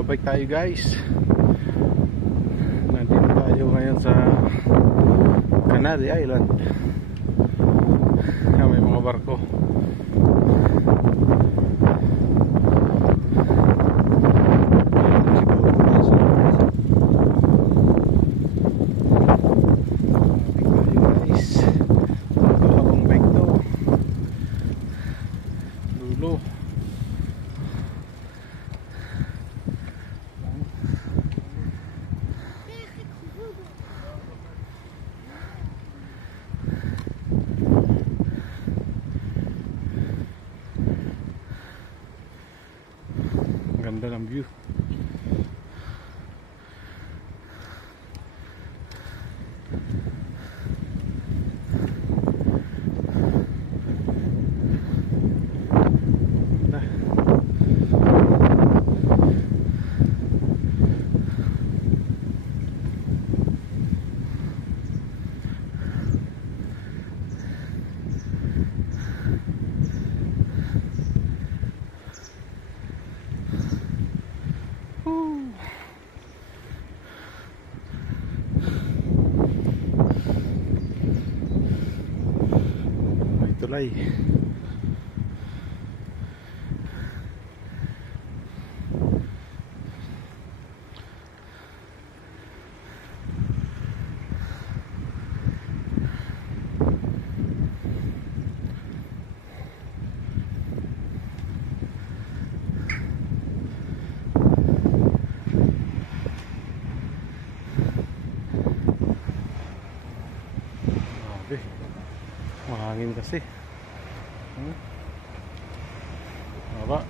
Magbabike tayo guys. Nandito tayo ngayon sa Canary Island. May mga barko. Ganda ng view. Tulay. Grabe. Mahangin kasi. Baba.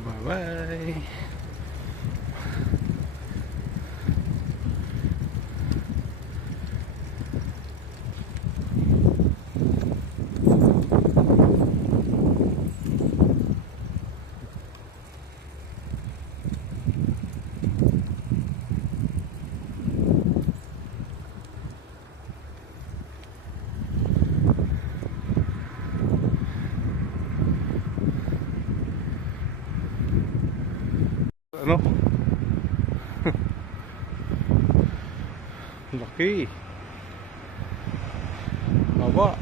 Bye-bye. Ano? Laki. Haba.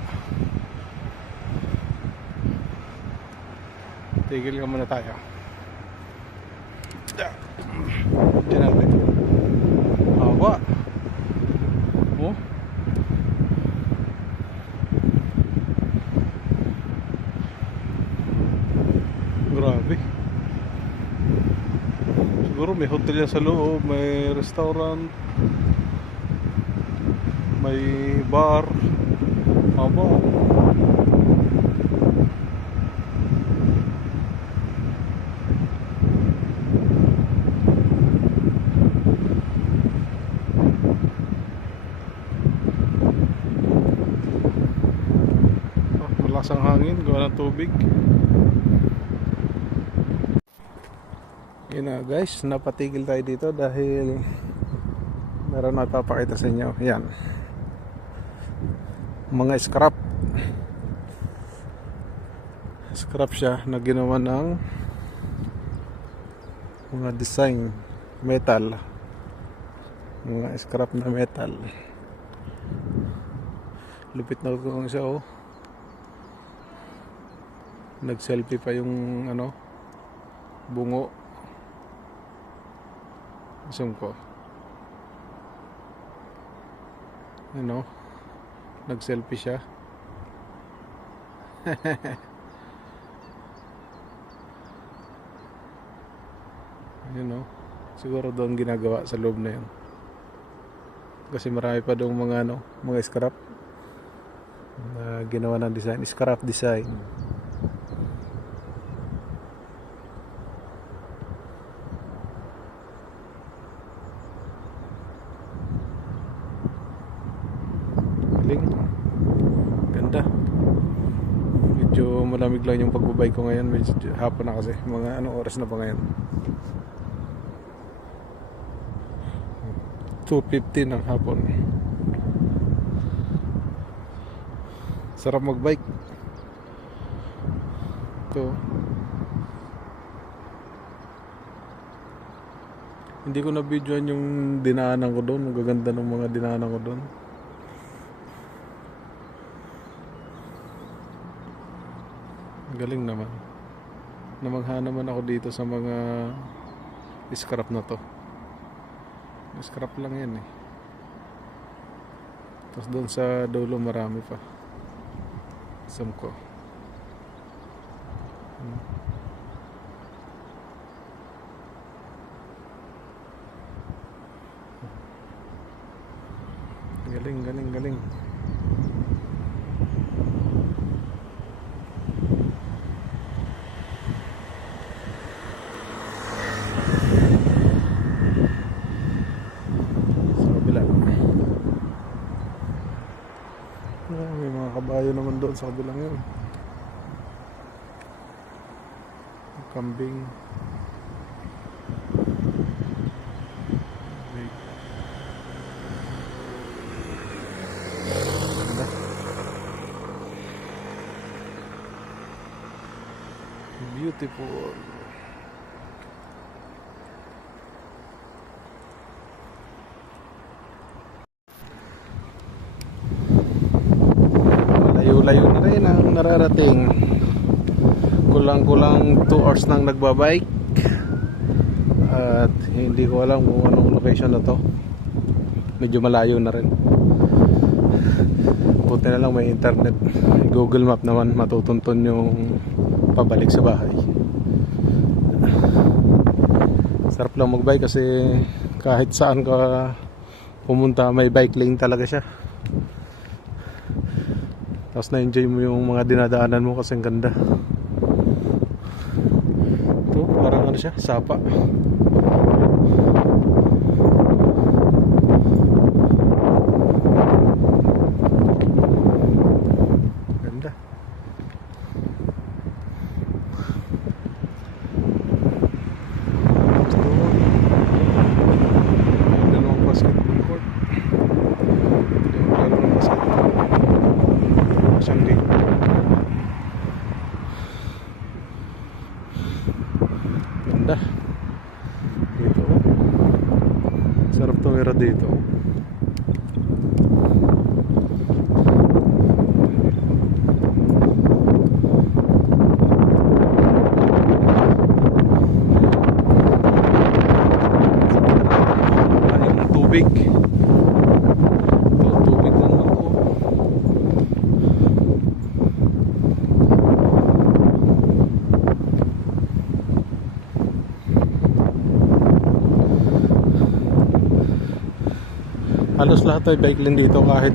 Tigil ka muna tayo. Diyan natin. Haba. Oh. Grabe. Siguro may hotel yan sa loob, may restaurant, may bar. Haba. Malakas ang hangin, gawa ng tubig. Yun na guys, napatigil tayo dito dahil meron na papakita sa inyo. Yan, mga scrap siya na ginawa ng mga design metal, mga scrap na metal. Lupit na kung siya. Oh, nag selfie pa yung ano, bungo. Zoom ko. Ano? Nag-selfie siya. Yun know? Siguro doon ginagawa sa loob na yun. Kasi marami pa doong mga ano, mga scrap na ginawa ng design, scrap design. Ganda. Medyo malamig lang yung pagbabike ko ngayon. Medyo hapon na kasi. Mga anong oras na ba ngayon? 2:50 ng hapon. Sarap magbike. Ito. Hindi ko na videoan yung dinaanan ko doon. Ang gaganda ng mga dinaanan ko doon. Galing naman. Namangha naman ako dito sa mga scrap na to. Scrap lang yan eh. Tapos doon sa dulo marami pa. Isam ko. Galing, galing, galing. Sa kabila. May mga kabayo naman doon sa kabilang yun. Kambing. Beautiful. Layo-layo na rin ang nararating. Kulang-kulang 2 hours nang nagbabike. At hindi ko alam kung anong location na to. Medyo malayo na rin. Buti na lang may internet. Google Map naman matutuntun yung pabalik sa bahay. Sarap lang magbike kasi kahit saan ka pumunta may bike lane talaga siya. Tapos na-enjoy mo yung mga dinadaanan mo kasi ang ganda. Ito parang ano siya, sapa. Ganda. Dalawang basketball court. Lalo ng basketball. Isang gate. Ganda. Dito. Sarap tumira dito. Tubig. Tubig lang ako. Halos lahat ay bike lane dito kahit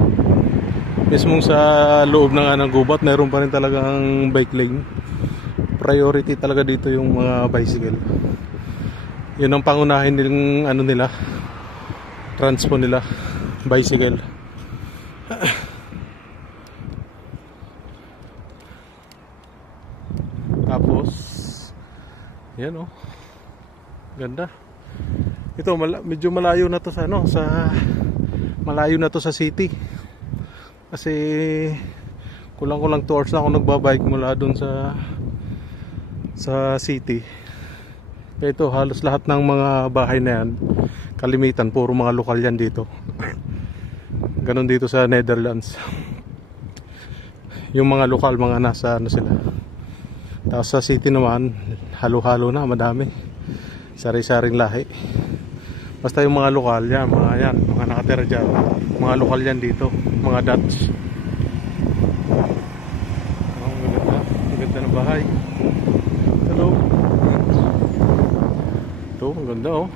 mismong sa loob ng gubat mayroon pa rin talagang bike lane. Priority talaga dito yung mga bicycle. Yun ang pangunahin nilang nila transpo nila, bicycle. Tapos yan ganda. Ito medyo malayo na to sa malayo na to sa city. Kasi kulang-kulang 2 hours na ako nagbabike mula dun sa city. Ito halos lahat ng mga bahay na yan kalimitan puro mga lokal yan dito. Ganon dito sa Netherlands. Yung mga lokal mga nasa sila. Tapos sa city naman halo-halo na, madami sari-saring lahi. Basta yung mga lokal yan, mga nakatira dyan, mga lokal yan dito, mga Dutch. Ang ganda ng bahay. Hello. Ito, ang ganda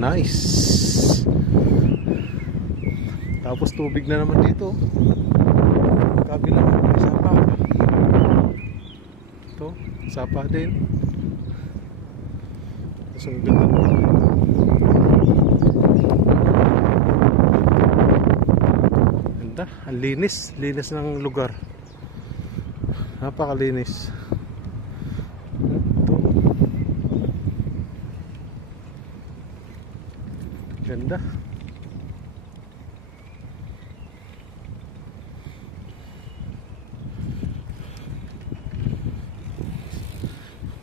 nice. Tapos tubig na naman dito. Kabila may sapa. Ito, sapa din. Tapos ang ganda naman. Ganda. Ganda, ang linis, linis ng lugar. Napakalinis. Ito. Ganda.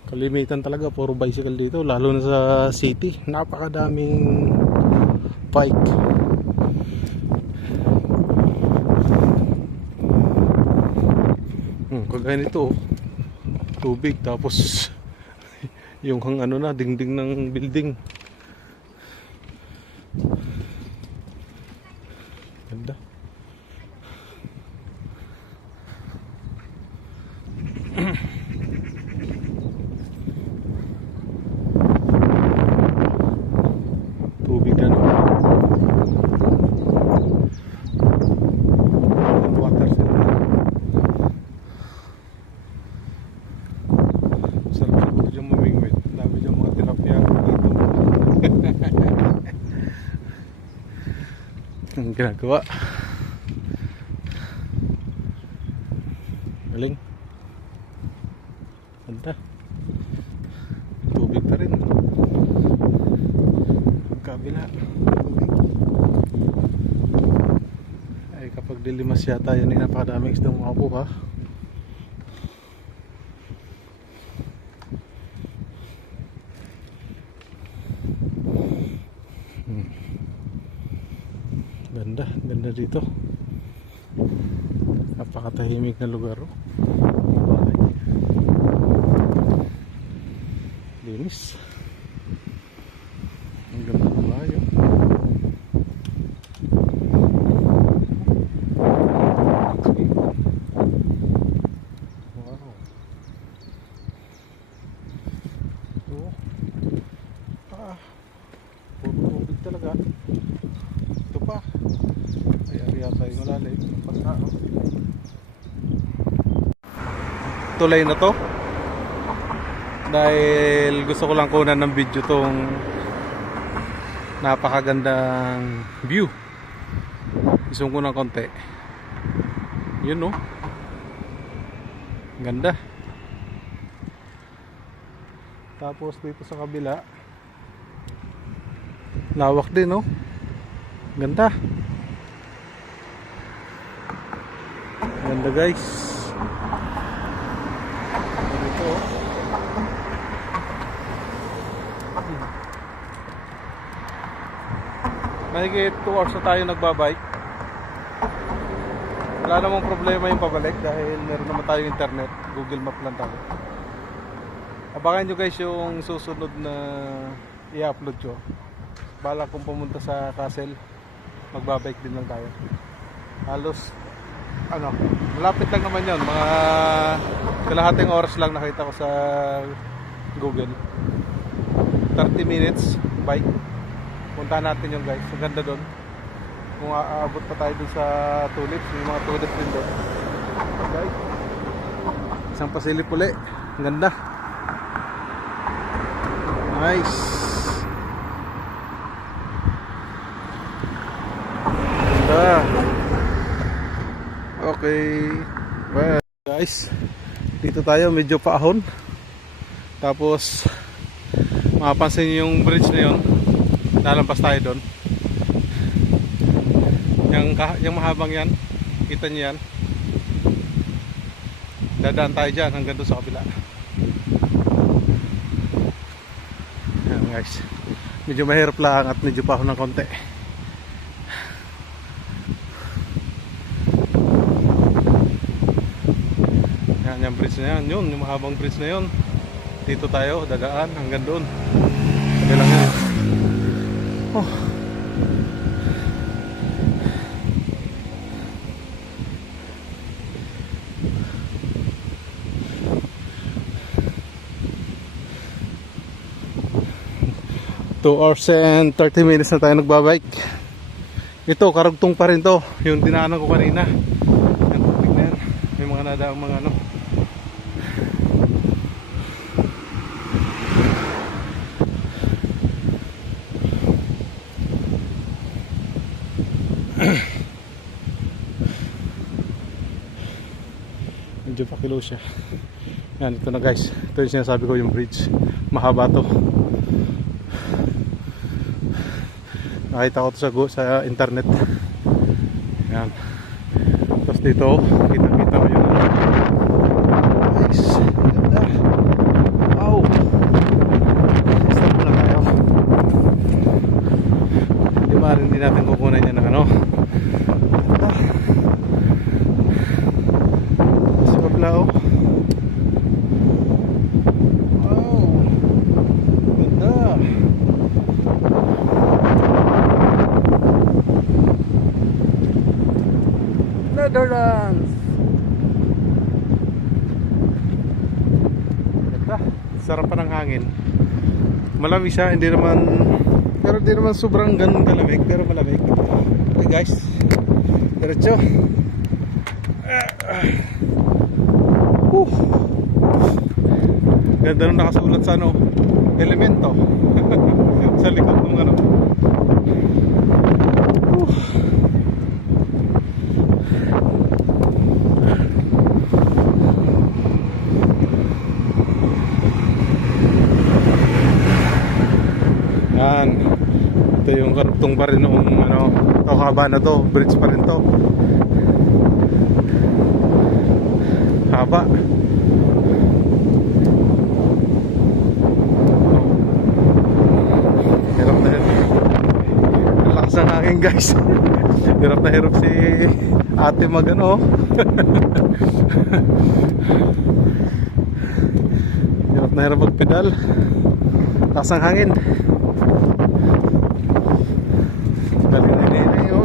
Kalimitan talaga puro bicycle dito, lalo na sa city. Napakadaming bike. Kagaya nito, tubig tapos yung ano na dingding ng building. Ganda. Tubig na no. Water sila. Sarap siguro dyan mamingwit. Dami dyan mga tilapia dito. Ang ginagawa. Galing. Ganda. Tubig pa rin. Kabila. Ay kapag dilimas yata yun ay napakadaming isdang makakuha. Ganda, ganda dito. Napakatahimik na lugar. Linis. Ang ganda ng bahay. Wow. Oh. Puro tubig talaga. Ito pa. Ay, ari yata yung malalim. Tulay na to. Dahil gusto ko lang kunan ng video tong napakagandang view. Isong ko ng konti. Yun no. Ganda. Tapos dito sa kabila lawak din no. Ganda. Ganda guys. Dito mahigit 2 hours na tayo nagbabike. Wala namang problema yung pabalik dahil meron naman tayong internet. Google Map lang tayo. Abangan nyo guys yung susunod na i-upload ko. Bala kung pumunta sa Castle, magbabike din lang tayo. Halos ano, malapit lang naman yun. Mga kalahating oras lang nakita ko sa Google. 30 minutes bike. Punta natin yung guys. Ang ganda doon. Kung aabot pa tayo doon sa tulips, yung mga tulips din doon. Okay. Isang pasilip uli. Ang ganda. Nice. Ganda. Okay. Well, guys, dito tayo medyo paahon. Tapos mapapansin niyo yung bridge na yun. Lalampas tayo doon. Yung mahabang yan, kita niyo yan. Dadaan tayo dyan hanggang doon sa kabila. Ayan guys, medyo mahirap lang at medyo pa ako ng konti. Yan yung bridge na yan, yun, yung mahabang bridge na yun. Dito tayo, dadaan hanggang doon. Sabi lang yan. Oh. 2 hours and 30 minutes na tayo nagbabike. Ito, karugtong pa rin to. Yung dinaanan ko kanina. Yan, tubig na yan. May mga nadaang mga ano. medyo pakilo siya. Yan, ito na guys, ito yung sinasabi ko, yung bridge, mahaba to. Nakita ko to sa internet. Yan, tapos dito kita mo yun. Nice, ganda. Wow, stop muna tayo. Hindi natin kukunan yan ng ano. Ganda. Sa kabla oh. Wow, ganda. Netherlands. Ganda. Sarap pa ng hangin. Malamig siya, hindi naman, pero hindi naman sobrang ganun kalamig, pero malamig. Okay guys, diretso. Ganda nung nakasulat sa ano, elemento sa likod ng ano. Yan, ito yung karugtong pa rin noong ano, ito haba na to, bridge pa rin to, haba. Hirap na hirap, ang lakas ng hangin guys. Hirap na hirap si ate mag ano. Hirap na hirap mag pedal, lakas ng hangin.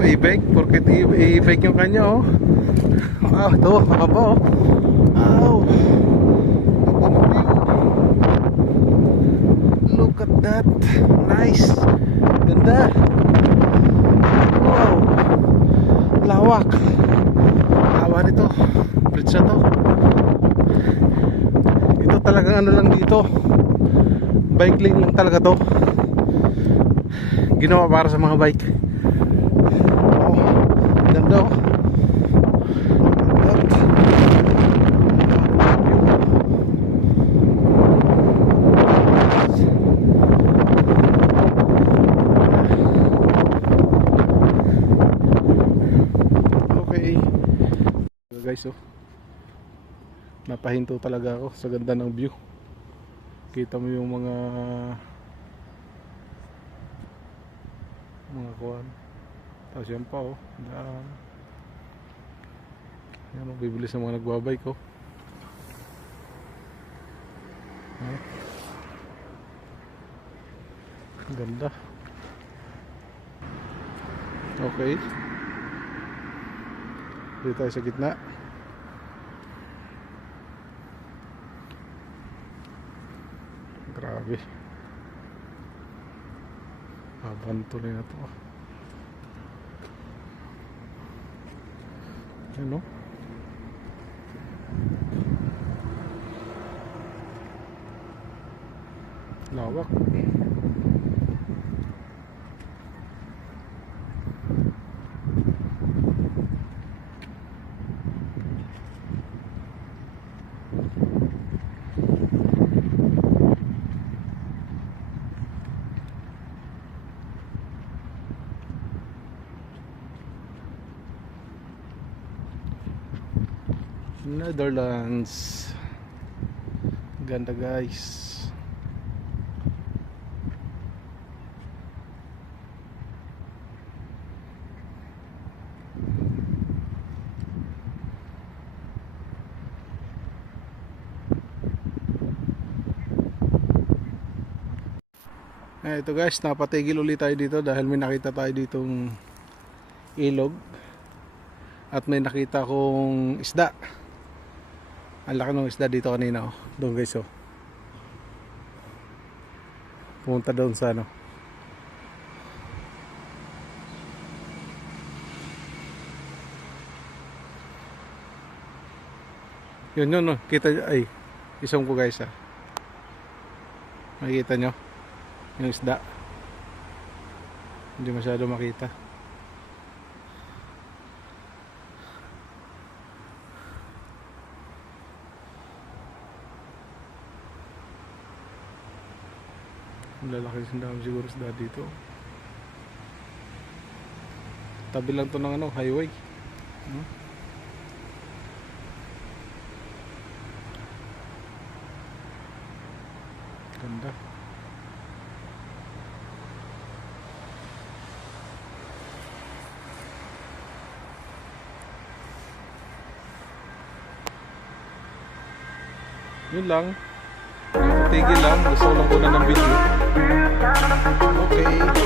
I-bake, porque i-bake yung kanya oh. Ah, ito, haba oh. Wow, look at that, nice, ganda. Wow, lawak, hawa nito, bridge na to. Ito talagang ano lang dito, bike lane lang talaga to, ginawa para sa mga bike. Ganda oh. Okay guys oh, napahinto talaga ako sa ganda ng view. Kita mo yung mga kuwan. Tapos yan pa oh, yan oh, bibili sa mga nagbabike oh. Ganda. Okay, dito tayo sa gitna. Grabe, habang tuloy na to oh. Ano? Lawak. Netherlands. Ganda guys. Ito guys, napatigil ulit tayo dito dahil may nakita tayo ditong ilog at may nakita kong isda. Ang laki ng isda dito kanina oh. Doon guys oh. Pumunta doon sa ano. Yun oh. Kita ay isang ko guys ah. Makikita nyo yung isda. Hindi masyado makita. Lalaki sindahan siguro sa dito. Tabi lang to ng ano, highway. Hmm? Ganda. Yun lang. Tigil lang. Gusto ko lang ko na ng video. Okay.